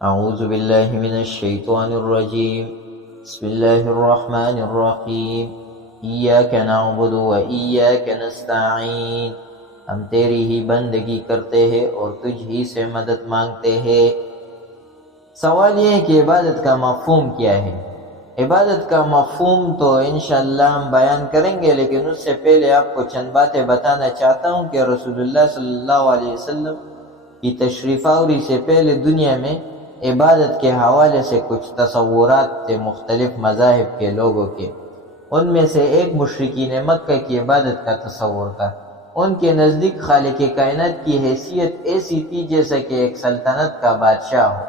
اعوذ باللہ من الشیطان الرجیم بسم اللہ الرحمن الرحیم ایاک نعبد و ایاک نستعین ہم تیری ہی بندگی کرتے ہیں اور تجھ ہی سے مدد مانگتے ہیں۔ سوال یہ ہے کہ عبادت کا مفہوم کیا ہے؟ عبادت کا مفہوم تو انشاءاللہ ہم بیان کریں گے، لیکن اس سے پہلے آپ کو چند باتیں بتانا چاہتا ہوں کہ رسول اللہ صلی اللہ علیہ وسلم کی تشریف آوری سے پہلے دنیا میں عبادت کے حوالے سے کچھ تصورات تھے مختلف مذاہب کے لوگوں کے۔ ان میں سے ایک مشرکین مکہ کی عبادت کا تصور تھا۔ ان کے نزدیک خالق کائنات کی حیثیت ایسی تھی جیسے کہ ایک سلطنت کا بادشاہ ہو۔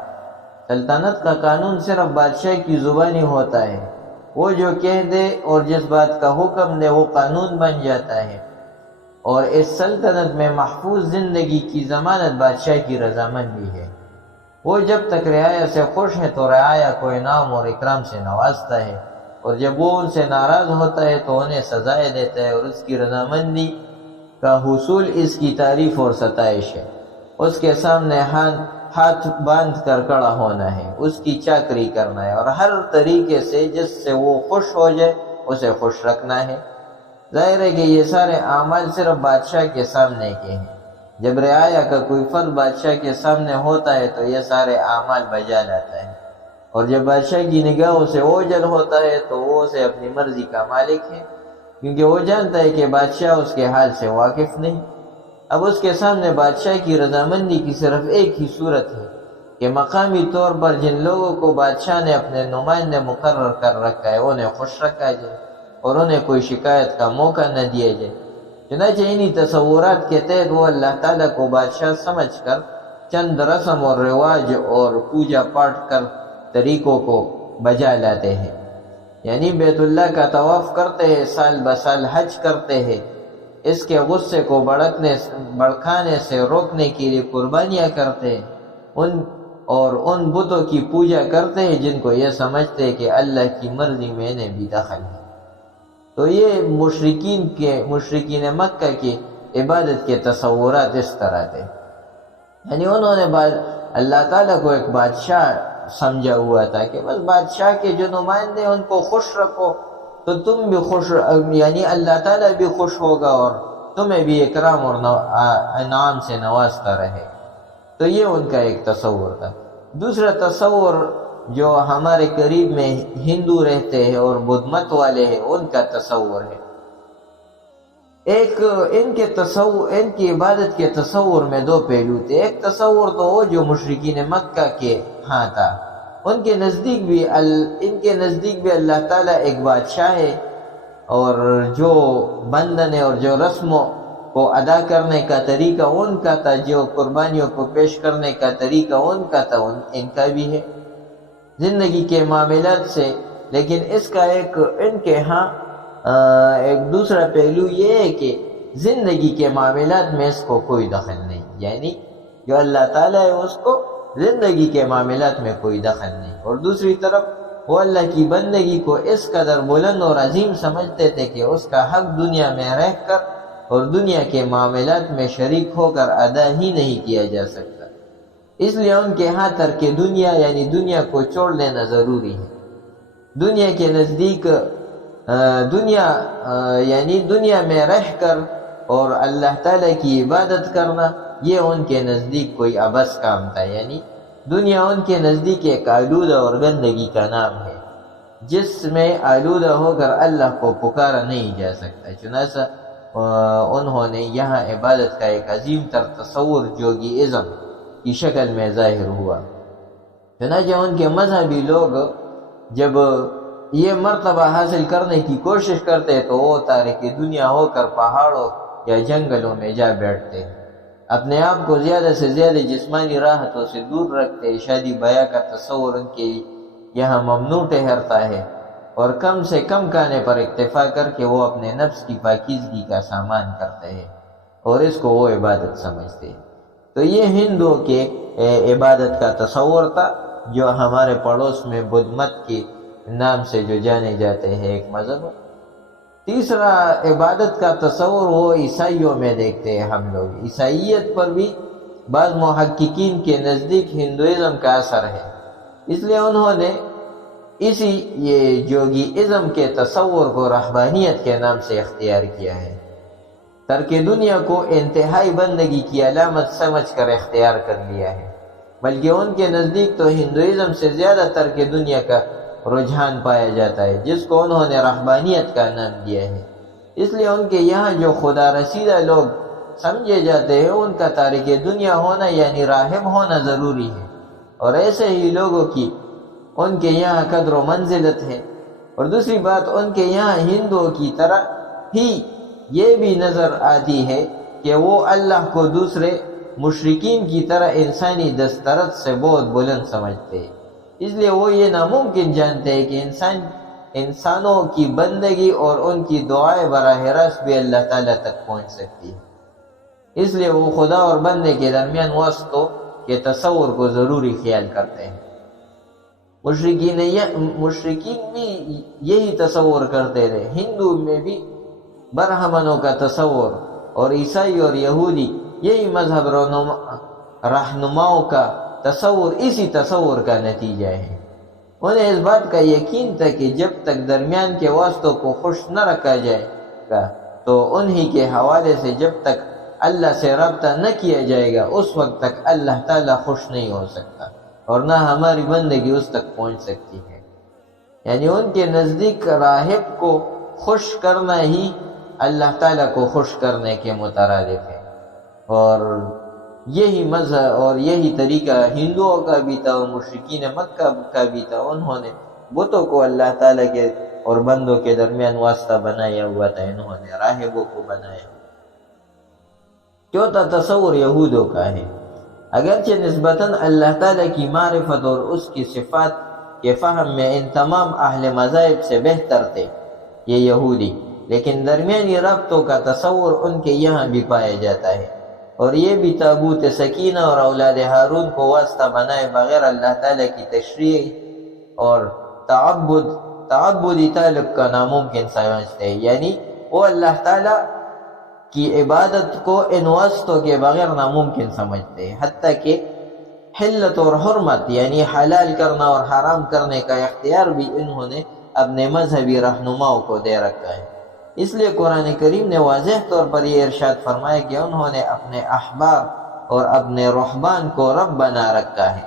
سلطنت کا قانون صرف بادشاہ کی زبانی ہوتا ہے، وہ جو کہہ دے اور جس بات کا حکم دے وہ قانون بن جاتا ہے، اور اس سلطنت میں محفوظ زندگی کی ضمانت بادشاہ کی رضامندی ہے۔ وہ جب تک رعایا سے خوش ہے تو رعایا کو انعام اور اکرام سے نوازتا ہے، اور جب وہ ان سے ناراض ہوتا ہے تو انہیں سزائیں دیتا ہے، اور اس کی رضامندی کا حصول اس کی تعریف اور ستائش ہے۔ اس کے سامنے ہاتھ باندھ کر کھڑا ہونا ہے، اس کی چاکری کرنا ہے، اور ہر طریقے سے جس سے وہ خوش ہو جائے اسے خوش رکھنا ہے۔ ظاہر ہے کہ یہ سارے اعمال صرف بادشاہ کے سامنے کے ہیں۔ جب رعایا کا کوئی فرد بادشاہ کے سامنے ہوتا ہے تو یہ سارے اعمال بجا لاتا ہے، اور جب بادشاہ کی نگاہوں سے اوجھل ہوتا ہے تو وہ اسے اپنی مرضی کا مالک ہے، کیونکہ وہ جانتا ہے کہ بادشاہ اس کے حال سے واقف نہیں۔ اب اس کے سامنے بادشاہ کی رضامندی کی صرف ایک ہی صورت ہے کہ مقامی طور پر جن لوگوں کو بادشاہ نے اپنے نمائندے مقرر کر رکھا ہے انہیں خوش رکھا جائے اور انہیں کوئی شکایت کا موقع نہ دیا جائے۔ چنانچہ انہی تصورات کے تحت وہ اللہ تعالیٰ کو بادشاہ سمجھ کر چند رسم اور رواج اور پوجا پاٹ کر طریقوں کو بجا لاتے ہیں، یعنی بیت اللہ کا طواف کرتے ہیں، سال بسال حج کرتے ہیں، اس کے غصے کو بڑکانے سے روکنے کے لیے قربانیاں کرتے ہیں، ان بتوں کی پوجا کرتے ہیں جن کو یہ سمجھتے ہیں کہ اللہ کی مرضی میں انہیں بھی دخل ہے۔ تو یہ مشرکین مکہ کی عبادت کے تصورات اس طرح تھے، یعنی انہوں نے اللہ تعالیٰ کو ایک بادشاہ سمجھا ہوا تھا کہ بس بادشاہ کے جو نمائندے ان کو خوش رکھو تو تم بھی خوش، یعنی اللہ تعالیٰ بھی خوش ہوگا اور تمہیں بھی اکرام اور انعام سے نوازتا رہے۔ تو یہ ان کا ایک تصور تھا۔ دوسرا تصور جو ہمارے قریب میں ہندو رہتے ہیں اور بدھ مت والے ہیں ان کا تصور ہے۔ ان کی عبادت کے تصور میں دو پہلو تھے۔ ایک تصور تو وہ جو مشرکین مکہ کے ہاں تھا، ان کے نزدیک بھی اللہ تعالیٰ ایک بادشاہ ہے، اور جو بندنے اور جو رسموں کو ادا کرنے کا طریقہ ان کا تھا، جو قربانیوں کو پیش کرنے کا طریقہ ان کا تھا، ان کا بھی ہے زندگی کے معاملات سے۔ لیکن اس کا ان کے ہاں ایک دوسرا پہلو یہ ہے کہ زندگی کے معاملات میں اس کو کوئی دخل نہیں، یعنی جو اللہ تعالیٰ ہے اس کو زندگی کے معاملات میں کوئی دخل نہیں، اور دوسری طرف وہ اللہ کی بندگی کو اس قدر بلند اور عظیم سمجھتے تھے کہ اس کا حق دنیا میں رہ کر اور دنیا کے معاملات میں شریک ہو کر ادا ہی نہیں کیا جا سکتا۔ اس لیے ان کے ہاں ترک دنیا یعنی دنیا کو چھوڑ دینا ضروری ہے۔ دنیا کے نزدیک یعنی دنیا میں رہ کر اور اللہ تعالیٰ کی عبادت کرنا یہ ان کے نزدیک کوئی عبث کام تھا، یعنی دنیا ان کے نزدیک ایک آلودہ اور گندگی کا نام ہے جس میں آلودہ ہو کر اللہ کو پکارا نہیں جا سکتا۔ چنانچہ انہوں نے یہاں عبادت کا ایک عظیم تر تصور جوگی ازم کی شکل میں ظاہر ہوا۔ چنانچہ ان کے مذہبی لوگ جب یہ مرتبہ حاصل کرنے کی کوشش کرتے تو وہ تارک دنیا ہو کر پہاڑوں یا جنگلوں میں جا بیٹھتے، اپنے آپ کو زیادہ سے زیادہ جسمانی راحتوں سے دور رکھتے۔ شادی بیاہ کا تصور ان کے یہاں ممنوع ٹھہرتا ہے، اور کم سے کم کھانے پر اکتفا کر کے وہ اپنے نفس کی پاکیزگی کا سامان کرتے ہیں، اور اس کو وہ عبادت سمجھتے ہیں۔ تو یہ ہندوؤں کے عبادت کا تصور تھا، جو ہمارے پڑوس میں بدھ مت کے نام سے جو جانے جاتے ہیں ایک مذہب۔ تیسرا عبادت کا تصور وہ عیسائیوں میں دیکھتے ہیں ہم لوگ۔ عیسائیت پر بھی بعض محققین کے نزدیک ہندوازم کا اثر ہے، اس لیے انہوں نے یہ جوگی ازم کے تصور کو رہبانیت کے نام سے اختیار کیا ہے۔ ترک دنیا کو انتہائی بندگی کی علامت سمجھ کر اختیار کر لیا ہے، بلکہ ان کے نزدیک تو ہندوازم سے زیادہ ترک دنیا کا رجحان پایا جاتا ہے، جس کو انہوں نے رہبانیت کا نام دیا ہے۔ اس لیے ان کے یہاں جو خدا رسیدہ لوگ سمجھے جاتے ہیں ان کا تارک دنیا ہونا یعنی راہب ہونا ضروری ہے، اور ایسے ہی لوگوں کی ان کے یہاں قدر و منزلت ہے۔ اور دوسری بات، ان کے یہاں ہندوؤں کی طرح ہی یہ بھی نظر آتی ہے کہ وہ اللہ کو دوسرے مشرکین کی طرح انسانی دسترس سے بہت بلند سمجھتے ہیں، اس لیے وہ یہ ناممکن جانتے ہیں کہ انسانوں کی بندگی اور ان کی دعائیں براہ راست بھی اللہ تعالیٰ تک پہنچ سکتی ہے۔ اس لیے وہ خدا اور بندے کے درمیان واسطوں کے تصور کو ضروری خیال کرتے ہیں۔ مشرکین بھی یہی تصور کرتے رہے، ہندو میں بھی برہمنوں کا تصور، اور عیسائی اور یہودی یہی مذہب رہنماؤں کا تصور اسی تصور کا نتیجہ ہے۔ انہیں اس بات کا یقین تھا کہ جب تک درمیان کے واسطوں کو خوش نہ رکھا جائے گا تو انہی کے حوالے سے جب تک اللہ سے رابطہ نہ کیا جائے گا اس وقت تک اللہ تعالیٰ خوش نہیں ہو سکتا، اور نہ ہماری بندگی اس تک پہنچ سکتی ہے۔ یعنی ان کے نزدیک راہب کو خوش کرنا ہی اللہ تعالیٰ کو خوش کرنے کے مترادف ہے، اور یہی مذہب اور یہی طریقہ ہندوؤں کا بھی تھا اور مشرکین مکہ کا بھی تھا۔ انہوں نے بتوں کو اللہ تعالیٰ کے اور بندوں کے درمیان واسطہ بنایا ہوا تھا، انہوں نے راہبوں کو بنایا۔ چوتھا تصور یہودوں کا ہے، اگرچہ نسبتاً اللہ تعالیٰ کی معرفت اور اس کی صفات کے فہم میں ان تمام اہل مذاہب سے بہتر تھے یہ یہودی، لیکن درمیانی رابطوں کا تصور ان کے یہاں بھی پایا جاتا ہے، اور یہ بھی تابوت سکینہ اور اولاد ہارون کو واسطہ بنائے بغیر اللہ تعالیٰ کی تشریع اور تعبدی تعلق کا ناممکن سمجھتے ہیں۔ یعنی وہ اللہ تعالیٰ کی عبادت کو ان واسطوں کے بغیر ناممکن سمجھتے ہیں، حتیٰ کہ حلت اور حرمت یعنی حلال کرنا اور حرام کرنے کا اختیار بھی انہوں نے اپنے مذہبی رہنماؤں کو دے رکھا ہے۔ اس لیے قرآن کریم نے واضح طور پر یہ ارشاد فرمایا کہ انہوں نے اپنے احبار اور اپنے رہبان کو رب بنا رکھا ہے۔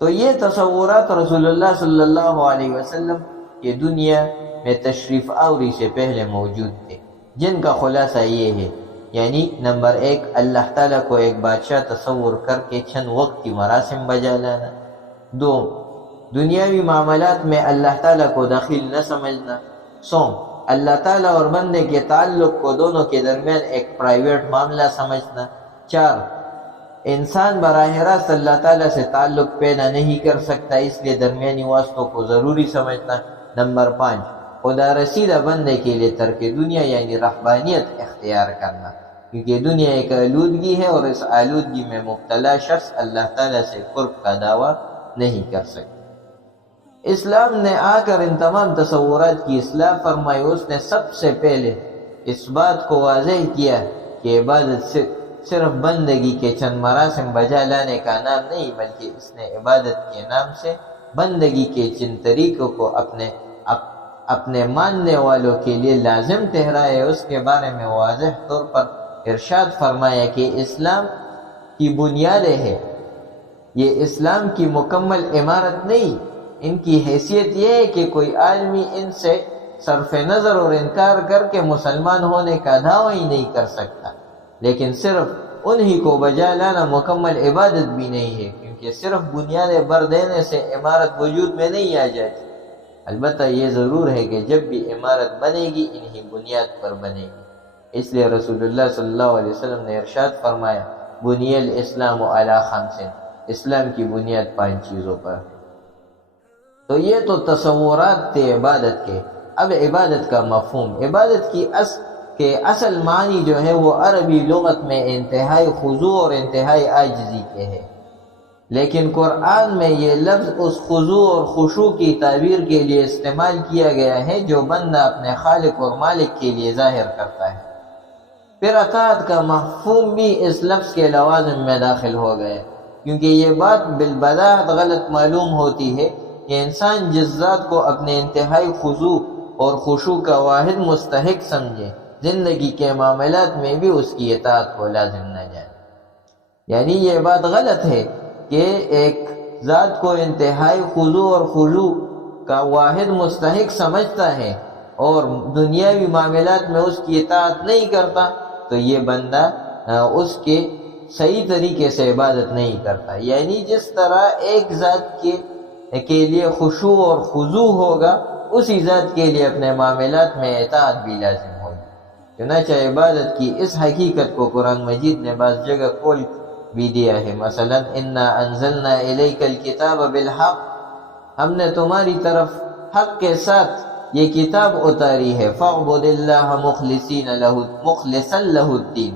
تو یہ تصورات رسول اللہ صلی اللہ علیہ وسلم کے دنیا میں تشریف آوری سے پہلے موجود تھے، جن کا خلاصہ یہ ہے، یعنی نمبر 1، اللہ تعالیٰ کو ایک بادشاہ تصور کر کے چند وقت کی مراسم بجا لانا۔ 2، دنیاوی معاملات میں اللہ تعالیٰ کو دخیل نہ سمجھنا۔ 3، اللہ تعالیٰ اور بندے کے تعلق کو دونوں کے درمیان ایک پرائیویٹ معاملہ سمجھنا۔ 4، انسان براہ راست اللہ تعالیٰ سے تعلق پیدا نہیں کر سکتا، اس لیے درمیانی واسطوں کو ضروری سمجھنا۔ نمبر 5، خدا رسیدہ بندے کے لیے ترک دنیا یعنی رہبانیت اختیار کرنا، کیونکہ دنیا ایک آلودگی ہے اور اس آلودگی میں مبتلا شخص اللہ تعالیٰ سے قرب کا دعویٰ نہیں کر سکتا۔ اسلام نے آ کر ان تمام تصورات کی اصلاح فرمائی۔ اس نے سب سے پہلے اس بات کو واضح کیا کہ عبادت صرف بندگی کے چند مراسم بجا لانے کا نام نہیں، بلکہ اس نے عبادت کے نام سے بندگی کے چند طریقوں کو اپنے ماننے والوں کے لیے لازم ٹھہرایا۔ اس کے بارے میں واضح طور پر ارشاد فرمایا کہ اسلام کی بنیادیں ہیں، یہ اسلام کی مکمل عمارت نہیں، ان کی حیثیت یہ ہے کہ کوئی آدمی ان سے صرف نظر اور انکار کر کے مسلمان ہونے کا دعویٰ ہی نہیں کر سکتا، لیکن صرف انہی کو بجا لانا مکمل عبادت بھی نہیں ہے، کیونکہ صرف بنیادیں بر دینے سے عمارت وجود میں نہیں آ جاتی۔ البتہ یہ ضرور ہے کہ جب بھی عمارت بنے گی انہی بنیاد پر بنے گی۔ اس لیے رسول اللہ صلی اللہ علیہ وسلم نے ارشاد فرمایا، بنی الاسلام علی 5، اسلام کی بنیاد 5 چیزوں پر۔ تو یہ تو تصورات تھے عبادت کے۔ اب عبادت کا مفہوم، عبادت کے اصل معنی جو ہے وہ عربی لغت میں انتہائی خضوع اور انتہائی عاجزی کے ہے، لیکن قرآن میں یہ لفظ اس خضوع اور خشوع کی تعبیر کے لیے استعمال کیا گیا ہے جو بندہ اپنے خالق اور مالک کے لیے ظاہر کرتا ہے۔ پھر اطاعت کا مفہوم بھی اس لفظ کے لوازم میں داخل ہو گئے، کیونکہ یہ بات بالبداہت غلط معلوم ہوتی ہے کہ انسان جس ذات کو اپنے انتہائی خضوع اور خشوع کا واحد مستحق سمجھے، زندگی کے معاملات میں بھی اس کی اطاعت کو لازم نہ جائے۔ یعنی یہ بات غلط ہے کہ ایک ذات کو انتہائی خضوع اور خشوع کا واحد مستحق سمجھتا ہے اور دنیاوی معاملات میں اس کی اطاعت نہیں کرتا، تو یہ بندہ اس کے صحیح طریقے سے عبادت نہیں کرتا۔ یعنی جس طرح ایک ذات کے لیے خشوع اور خضوع ہوگا، اسی ذات کے لیے اپنے معاملات میں اطاعت بھی لازم ہوگی۔ چنانچہ عبادت کی اس حقیقت کو قرآن مجید نے بعض جگہ کھول بھی دیا ہے۔ مثلا انا انزلنا الیک الکتاب بالحق، ہم نے تمہاری طرف حق کے ساتھ یہ کتاب اتاری ہے، فاعبد اللہ مخلصا لہ الدین،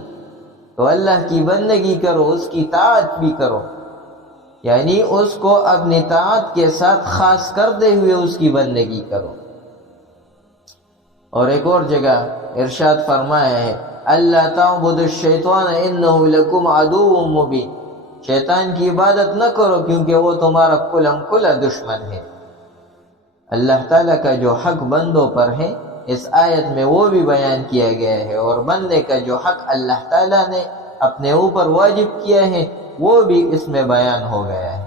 تو اللہ کی بندگی کرو، اس کی طاعت بھی کرو، یعنی اس کو اپنی طاعت کے ساتھ خاص کرتے ہوئے اس کی بندگی کرو۔ اور ایک اور جگہ ارشاد فرمایا ہے اللہ تعبدوا الشیطان انہ لکم عدو مبین، شیطان کی عبادت نہ کرو کیونکہ وہ تمہارا کھلم کھلا دشمن ہے۔ اللہ تعالیٰ کا جو حق بندوں پر ہے اس آیت میں وہ بھی بیان کیا گیا ہے، اور بندے کا جو حق اللہ تعالیٰ نے اپنے اوپر واجب کیا ہے وہ بھی اس میں بیان ہو گیا ہے۔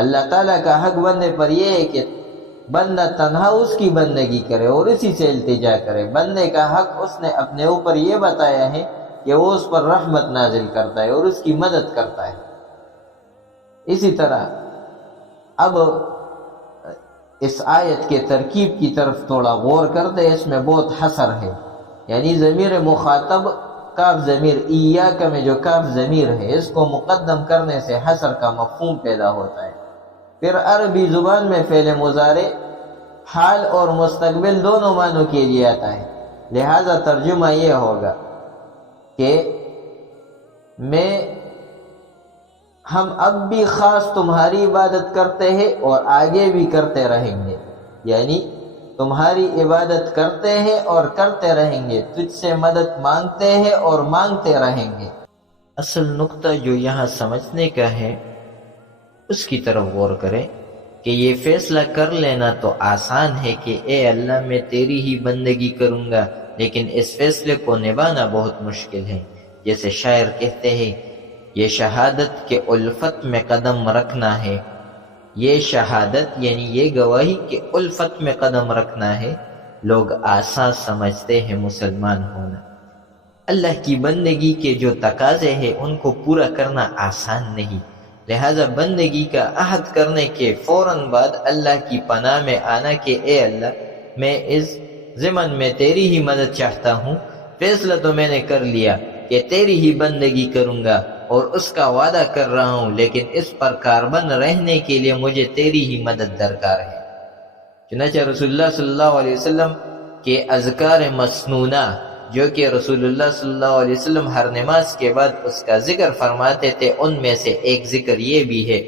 اللہ تعالیٰ کا حق بندے پر یہ ہے کہ بندہ تنہا اس کی بندگی کرے اور اسی سے التجا کرے۔ بندے کا حق اس نے اپنے اوپر یہ بتایا ہے کہ وہ اس پر رحمت نازل کرتا ہے اور اس کی مدد کرتا ہے۔ اسی طرح اب اس آیت کے ترکیب کی طرف تھوڑا غور کرتے، اس میں بہت حصر ہے، یعنی ضمیر مخاطب کاف ضمیر ایاک میں جو کاف ضمیر ہے اس کو مقدم کرنے سے حصر کا مفہوم پیدا ہوتا ہے۔ پھر عربی زبان میں فعل مضارع حال اور مستقبل دونوں معنوں کے لیے آتا ہے، لہذا ترجمہ یہ ہوگا کہ ہم اب بھی خاص تمہاری عبادت کرتے ہیں اور آگے بھی کرتے رہیں گے، یعنی تمہاری عبادت کرتے ہیں اور کرتے رہیں گے، تجھ سے مدد مانگتے ہیں اور مانگتے رہیں گے۔ اصل نقطہ جو یہاں سمجھنے کا ہے اس کی طرف غور کریں کہ یہ فیصلہ کر لینا تو آسان ہے کہ اے اللہ میں تیری ہی بندگی کروں گا، لیکن اس فیصلے کو نبھانا بہت مشکل ہے۔ جیسے شاعر کہتے ہیں یہ شہادت کے الفت میں قدم رکھنا ہے، یہ شہادت یعنی یہ گواہی کہ الفت میں قدم رکھنا ہے، لوگ آسان سمجھتے ہیں مسلمان ہونا۔ اللہ کی بندگی کے جو تقاضے ہیں ان کو پورا کرنا آسان نہیں، لہذا بندگی کا عہد کرنے کے فوراً بعد اللہ کی پناہ میں آنا کہ اے اللہ میں اس ضمن میں تیری ہی مدد چاہتا ہوں، فیصلہ تو میں نے کر لیا کہ تیری ہی بندگی کروں گا اور اس کا وعدہ کر رہا ہوں، لیکن اس پر کاربند رہنے کے لیے مجھے تیری ہی مدد درکار ہے۔ چنانچہ رسول اللہ صلی اللہ علیہ وسلم کے اذکار مسنونہ جو کہ رسول اللہ صلی اللہ علیہ وسلم ہر نماز کے بعد اس کا ذکر فرماتے تھے، ان میں سے ایک ذکر یہ بھی ہے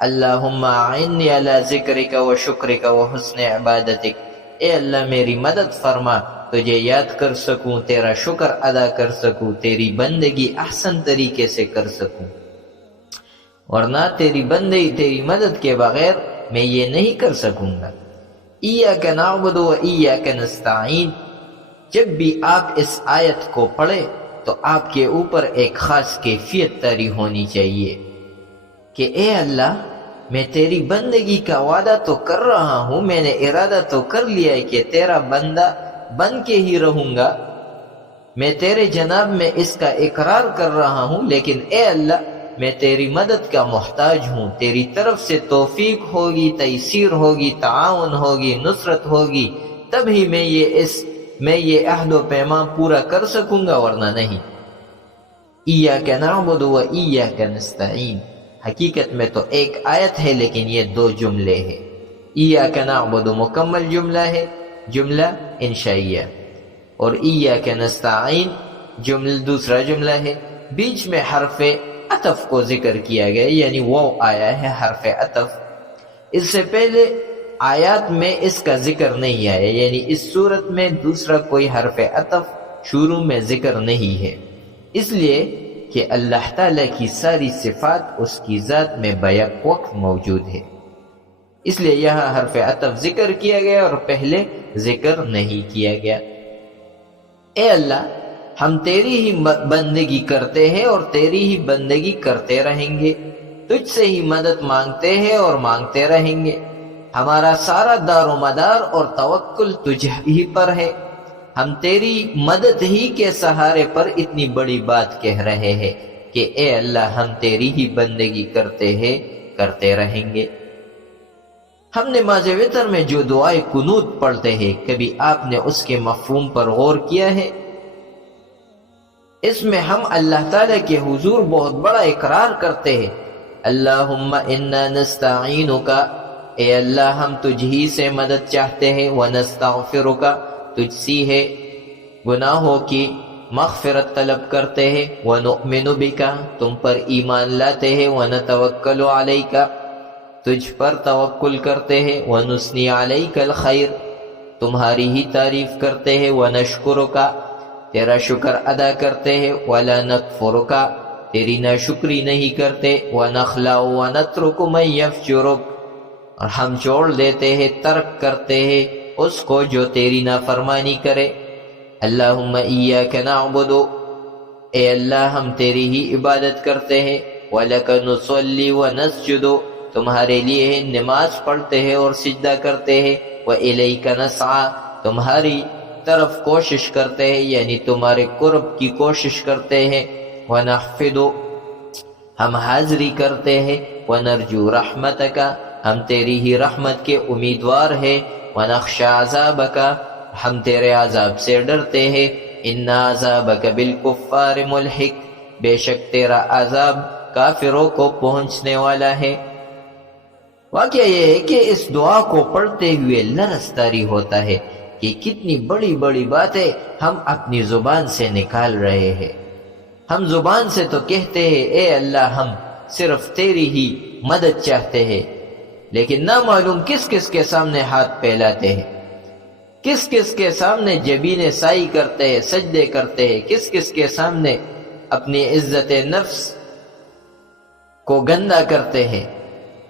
اللہم اعنی علی ذکرک و شکرک و حسن عبادتک، اے اللہ میری مدد فرما تجھے یاد کر سکوں، تیرا شکر ادا کر سکوں، تیری بندگی احسن طریقے سے کر سکوں، ورنہ تیری بندگی تیری مدد کے بغیر میں یہ نہیں کر سکوں گا۔ ایاک نعبد و ایاک نستعین، جب بھی آپ اس آیت کو پڑھیں تو آپ کے اوپر ایک خاص کیفیت طاری ہونی چاہیے کہ اے اللہ میں تیری بندگی کا وعدہ تو کر رہا ہوں، میں نے ارادہ تو کر لیا ہے کہ تیرا بندہ بن کے ہی رہوں گا، میں تیرے جناب میں اس کا اقرار کر رہا ہوں، لیکن اے اللہ میں تیری مدد کا محتاج ہوں، تیری طرف سے توفیق ہوگی، تیسیر ہوگی، تعاون ہوگی، نصرت ہوگی، تبھی میں یہ عہد و پیمان پورا کر سکوں گا، ورنہ نہیں۔ ایاک نعبد و ایاک نستعین حقیقت میں تو ایک آیت ہے لیکن یہ دو جملے ہیں۔ ایاک نعبد مکمل جملہ ہے، جملہ انشائیہ، اور ایاک نستعین دوسرا جملہ ہے، بیچ میں حرف عطف کو ذکر کیا گیا، یعنی وہ آیا ہے حرف عطف۔ اس سے پہلے آیات میں اس کا ذکر نہیں آیا، یعنی اس صورت میں دوسرا کوئی حرف عطف شروع میں ذکر نہیں ہے، اس لیے کہ اللہ تعالیٰ کی ساری صفات اس کی ذات میں بیک وقت موجود ہے، اس لیے یہاں حرف عطف ذکر کیا گیا اور پہلے ذکر نہیں کیا گیا۔ اے اللہ، ہم تیری ہی بندگی کرتے ہیں اور تیری ہی بندگی کرتے رہیں گے، تجھ سے ہی مدد مانگتے ہیں اور مانگتے رہیں گے، ہمارا سارا دار و مدار اور توکل تجھ ہی پر ہے، ہم تیری مدد ہی کے سہارے پر اتنی بڑی بات کہہ رہے ہیں کہ اے اللہ ہم تیری ہی بندگی کرتے ہیں، کرتے رہیں گے۔ ہم نماز وتر میں جو دعائے قنوت پڑھتے ہیں، کبھی آپ نے اس کے مفہوم پر غور کیا ہے؟ اس میں ہم اللہ تعالیٰ کے حضور بہت بڑا اقرار کرتے ہیں، اللہم انا نستعینک، اے اللہ ہم تجھ ہی سے مدد چاہتے ہیں، ونستغفرک، تجھ سی ہے گناہوں کی مغفرت طلب کرتے ہیں، ونؤمن بک، تم پر ایمان لاتے ہیں، ونتوکل علیک، تجھ پر توکل کرتے ہیں، ونثنی علیک الخیر، تمہاری ہی تعریف کرتے ہیں، ونشکرک، تیرا شکر ادا کرتے ہیں، ولا نکفرک، تیری ناشکری نہیں کرتے، ونخلع ونترک من یفجرک، اور ہم چھوڑ دیتے ہیں، ترک کرتے ہیں اس کو جو تیری نافرمانی کرے۔ اللہم ایاک نعبد، اے اللہ ہم تیری ہی عبادت کرتے ہیں، وَلَكَ نُصَلِّ وَنَسْجُدُ، تمہارے لیے نماز پڑھتے ہیں اور سجدہ کرتے ہیں، وَإِلَيْكَ نَسْعَى، تمہاری طرف کوشش کرتے ہیں، یعنی تمہارے قرب کی کوشش کرتے ہیں، وَنَحْفِدُ، ہم حاضری کرتے ہیں، وَنَرْجُو رَحْمَتَكَ، ہم تیری ہی رحمت کے امیدوار ہیں، وَنَخْشَى عَذَابَكَ، ہم تیرے عذاب سے ڈرتے ہیں، اِنَّ عَذَابَكَ بِالْكُفَّارِ مُلْحِقٌ، بے شک تیرا عذاب کافروں کو پہنچنے والا ہے۔ واقعہ یہ ہے کہ اس دعا کو پڑھتے ہوئے لرز طاری ہوتا ہے کہ کتنی بڑی بڑی باتیں ہم اپنی زبان سے نکال رہے ہیں۔ ہم زبان سے تو کہتے ہیں اے اللہ ہم صرف تیری ہی مدد چاہتے ہیں، لیکن نہ معلوم کس کس کے سامنے ہاتھ پھیلاتے ہیں، کس کس کے سامنے جبین سائی کرتے ہیں، سجدے کرتے ہیں، کس کس کے سامنے اپنی عزت نفس کو گندا کرتے ہیں،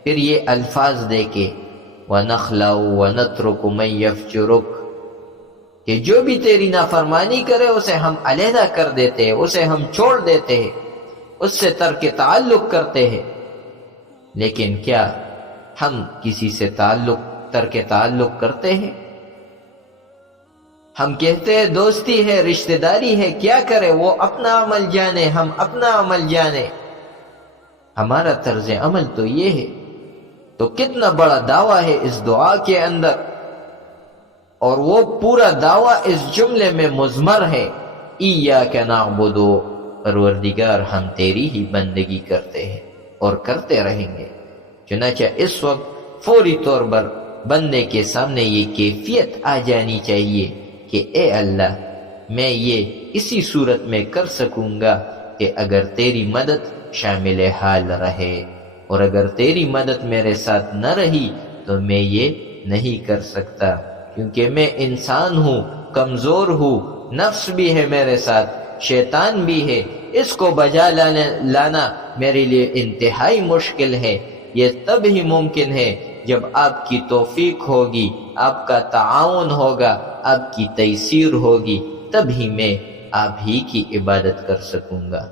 پھر یہ الفاظ دے کے وَنَخْلَعُ وَنَتْرُكُ مَن يَفْجُرُكَ، کہ جو بھی تیری نافرمانی کرے اسے ہم علیحدہ کر دیتے ہیں، اسے ہم چھوڑ دیتے ہیں، اس سے ترک تعلق کرتے ہیں۔ لیکن کیا ہم کسی سے ترک تعلق کرتے ہیں؟ ہم کہتے ہیں دوستی ہے، رشتہ داری ہے، کیا کرے وہ اپنا عمل جانے، ہم اپنا عمل جانے، ہمارا طرز عمل تو یہ ہے۔ تو کتنا بڑا دعویٰ ہے اس دعا کے اندر، اور وہ پورا دعویٰ اس جملے میں مضمر ہے، ایاک نعبد، پروردگار ہم تیری ہی بندگی کرتے ہیں اور کرتے رہیں گے۔ چنانچہ اس وقت فوری طور پر بندے کے سامنے یہ کیفیت آ جانی چاہیے کہ اے اللہ میں یہ اسی صورت میں کر سکوں گا کہ اگر تیری مدد شامل حال رہے، اور اگر تیری مدد میرے ساتھ نہ رہی تو میں یہ نہیں کر سکتا، کیونکہ میں انسان ہوں، کمزور ہوں، نفس بھی ہے میرے ساتھ، شیطان بھی ہے، اس کو بجا لانا میرے لیے انتہائی مشکل ہے۔ یہ تب ہی ممکن ہے جب آپ کی توفیق ہوگی، آپ کا تعاون ہوگا، آپ کی تیسیر ہوگی، تب ہی میں آپ ہی کی عبادت کر سکوں گا۔